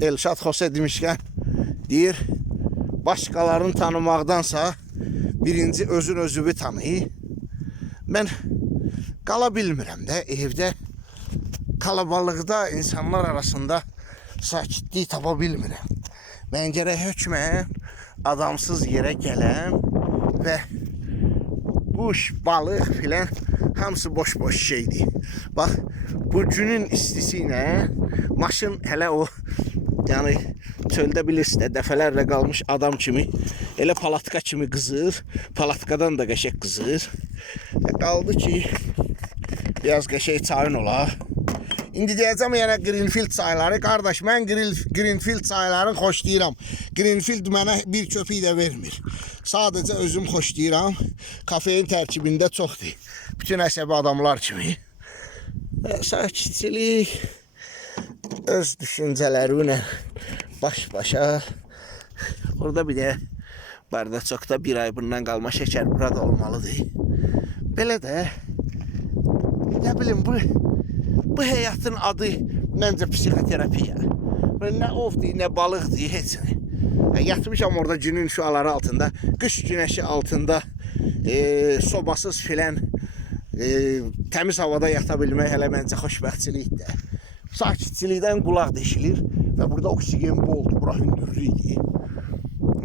Elşad Xose demişkən deyir, başqalarını tanımaqdansa birinci özün özünü tanı. Mən qala bilmirəm də evdə, kalabalıqda insanlar arasında sakitlik tapa bilmirəm. Mən gərək hökmən adamsız yerə gələm və quş, balıq filan hamısı boş-boş şeydir. Bax, bu günün istisi ilə maşın hələ o, yəni çöldə bilirsiniz də dəfələrlə qalmış adam kimi, elə palatka kimi qızır, palatkadan da qəşəng qızır. Qaldı ki, biraz qəşəng çayın ola. İndi deyəcəm yenə Greenfield çayları. Qardaş, mən Greenfield çaylarını xoşlayıram. Greenfield mənə bir köpük də vermir. Sadəcə özüm xoşlayıram. Kafein tərkibində çoxdur. Bütün əsəbi adamlar kimi. Sakitçilik, öz düşüncələri ilə baş-başa. Orada bir də Bardakçokda bir ay bundan qalma şəkər burada olmalıdır. Belə də, nə bilim, bu həyatın adı məncə psixoterapiya. Nə ovdur, nə balıqdır, heç nə. Yatmışam orada günün şüaları altında, qış günəşi altında, sobasız filan, təmiz havada yata bilmək hələ məncə xoşbəxtçilikdir. Sakitçilikdən qulaq deşilir və burada oksigen boldur, bura hündürlükdir.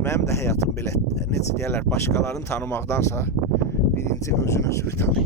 Mənim də həyatım belədir. Necə deyərlər, başqalarını tanımaqdansa birinci özün özünü tanı.